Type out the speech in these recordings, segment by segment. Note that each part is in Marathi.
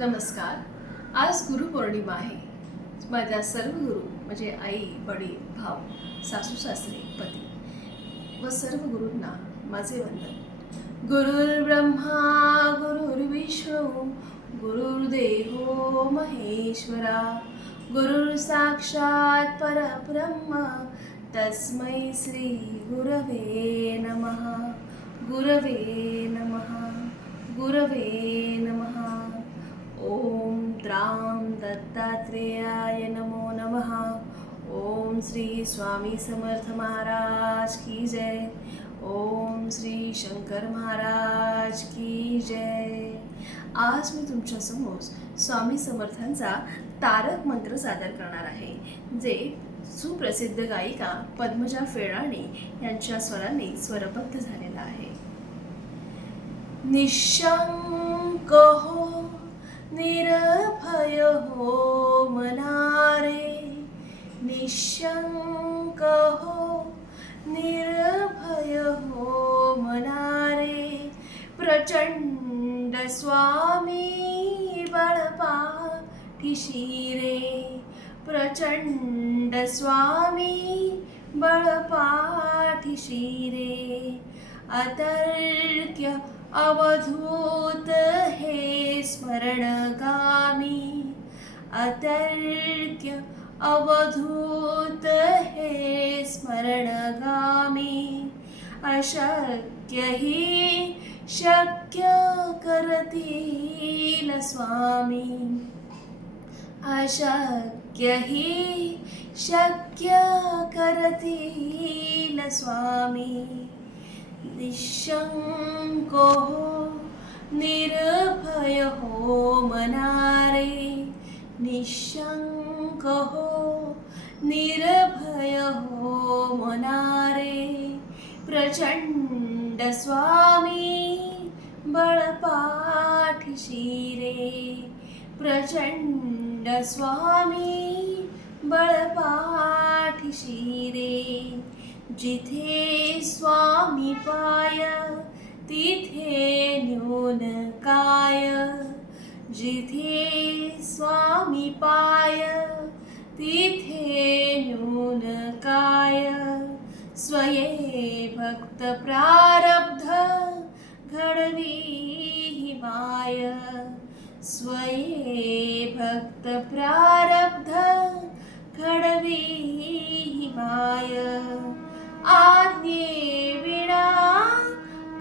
नमस्कार. आज गुरुपौर्णिमा आहे. माझ्या सर्व गुरु म्हणजे आई, वडील, भाऊ, सासू सासरे, पती व सर्व गुरूंना माझे वंदन. गुरुर्ब्रह्मा गुरुर्विष्णू गुरुर्देवो महेश्वरा गुरुर् साक्षात परब्रह्म तस्मै श्री गुरवे नमः. गुरवे नमः. गुरवे नमः. ओम द्राम दत्तात्रेयाय नमो नमः. ओम श्री स्वामी समर्थ महाराज की जय. ओम श्री शंकर महाराज की जय. आज मी तुमच्यासमोर स्वामी समर्थांचा तारक मंत्र सादर करणार आहे, जे सुप्रसिद्ध गायिका पद्मजा फेडाणे यांच्या स्वरांनी स्वरबद्ध झालेला आहे. निशंक हो, निर्भय हो मनारे, निशंक हो, निर्भय हो मनारे, प्रचंड स्वामी बळपाठीशी रे, प्रचंड स्वामी बळपाठीशी रे, अतर्क्य अवधूत हे स्मरणगामी, अतर्क्य अवधूत हे स्मरणगामी, अशक्य ही शक्य करतील स्वामी, अशक्य ही शक्य करतील स्वामी. निशंक हो, निर्भय हो मनारे, निशंक हो, निर्भय हो मनारे, प्रचंड स्वामी बळपाठीशी रे, प्रचंड स्वामी बळपाठीशी रे. जिथे स्वामी पाय तिथे न्यून काय, जिथे स्वामी पाय तिथे न्यून काय, स्वये भक्त प्रारब्ध घडवी ही माय, स्वये भक्त प्रारब्ध घडवी ही माय. आज्ञे विणा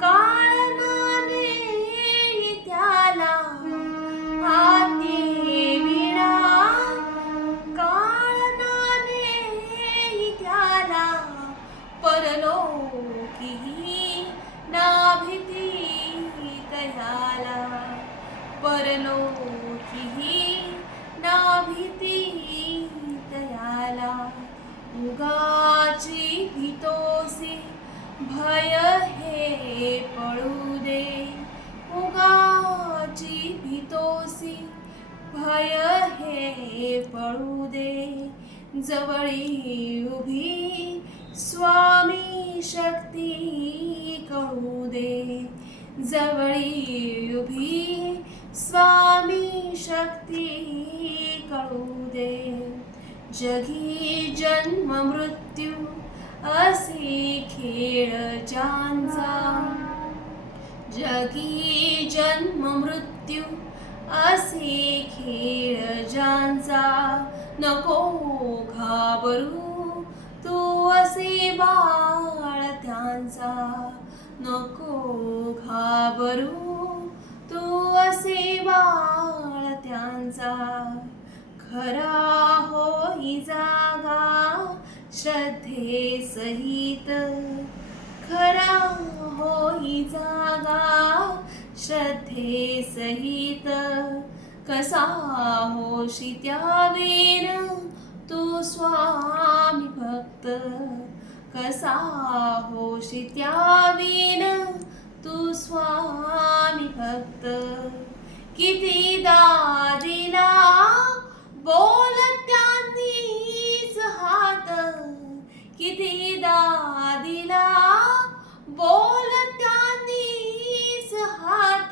काळनाने त्याला, आज्ञे विणा काळनाने त्याला, परलोकीही ना भीती तयाला, परलोकीही ना भीती तयाला. उगाची भीतोसी भय हे पळू दे, उगाची भीतोसी भय हे पळू दे. जवळी उभी स्वामी शक्ती कळू दे, जवळी उभी स्वामी शक्ती कळू दे. जगी जन्म मृत्यू असे खेळ ज्यांचा, जगी जन्म मृत्यू असे खेळ ज्यांचा, नको घाबरू तू असे बाळ त्यांचा, नको घाबरू तू असे बाळ त्यांचा. खरा होई जागा श्रद्धे सहित, खरा होई जागा श्रद्धे सहित, कसा होशी त्यावेन तू स्वामी भक्त, कसा होशी त्यावेन तू स्वामी भक्त. कितीदा दिला बोल त्यांनीच हात, कितीदा दिला बोल त्यांनीच हात,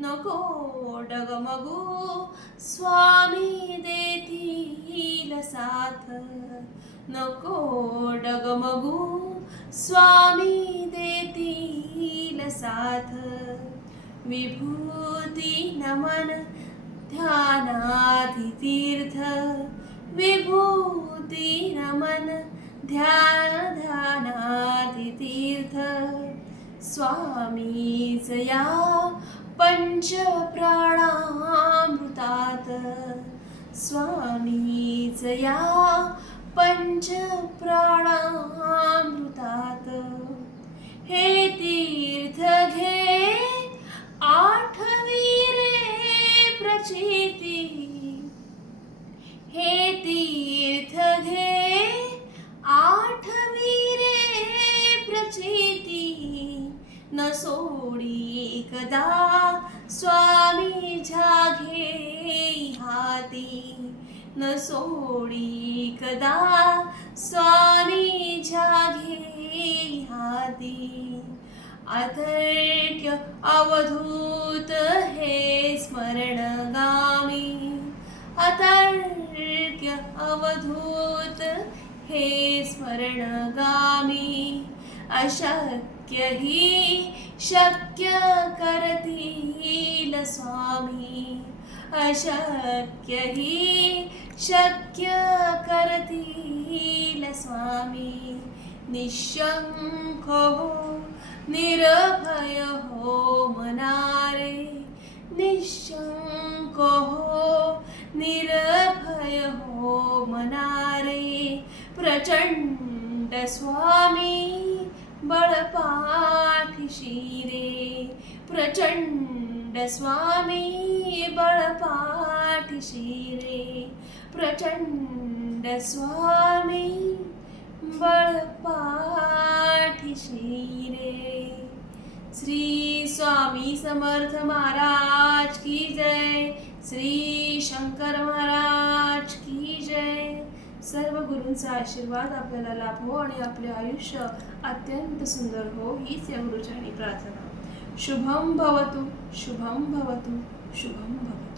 नको नको डगमगू स्वामी देतील साथ. नको डगमगू स्वामी देतील साथ. विभूती नमन ध्यानाधी तीर्थ. विभूती नमन ध्यानाधी तीर्थ. स्वामीच या पंच प्राणामृतात. स्वामीच या पंच प्राणामृतात. हे तीर्थ घे आठवी रे प्रचिती. हे तीर्थ घे आठवी रे प्रचिती. न सोडी एकदा स्वामी घे हाती. न सोडी एकदा स्वामी घे हाती. अतर्क्य अवधूत हे स्मरणगामी. अतर्क्य अवधूत हे स्मरणगामी. अशक्य हि शक्य करतील स्वामी. अशक्य हि शक्य करतील स्वामी. निशंक हो निर्भय हो मनारे. निशंक हो निर्भय हो मनारे. प्रचंड स्वामी बळपाठीशी रे. प्रचंड स्वामी बळपाठीशी रे. प्रचंड स्वामी बळपाठीशी रे. श्री स्वामी समर्थ महाराज की जय. श्री शंकर महाराज की जय. सर्व गुरूंचा आशीर्वाद आपल्याला लाभो आणि आपले आयुष्य अत्यंत सुंदर हो हीच या गुरुचरणी प्रार्थना. शुभम भवतु, शुभम भवतु, शुभम भवतु.